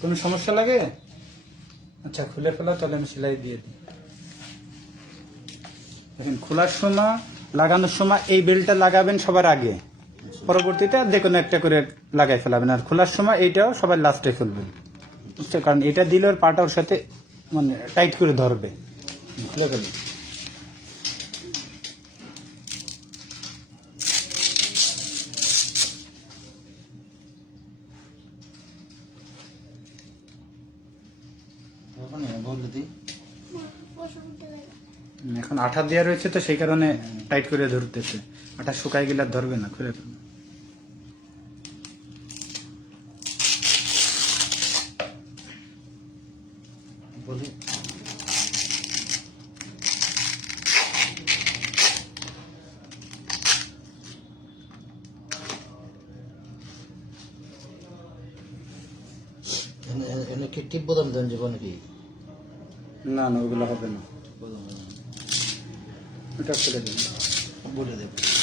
কোনো সমস্যা লাগে? আচ্ছা খুলে ফেলো, তাহলে আমি সেলাই দিয়ে দিই। দেখেন, খোলার সময়, লাগানোর সময় এই বেলটা লাগাবেন সবার আগে। পরবর্তীতে যে কোনো একটা করে লাগাই ফেলাবেন। আর খোলার সময় এইটাও সবার লাস্টে বুঝতে কারণ এটা দিলে ওর পাটা ওর সাথে মানে টাইট করে ধরবে। খুলে ফেলুন এখন আঠা দেওয়া রয়েছে তো সেই কারণে টাইট করে ধরতেছে। আঠা শুকাই গেলে আর ধরবে না খুলে বলি। এনে কি টিপ বোতাম দেন জীবন কি? না না ওগুলো হবে না। এটা খুলে দিন। বলে দেব।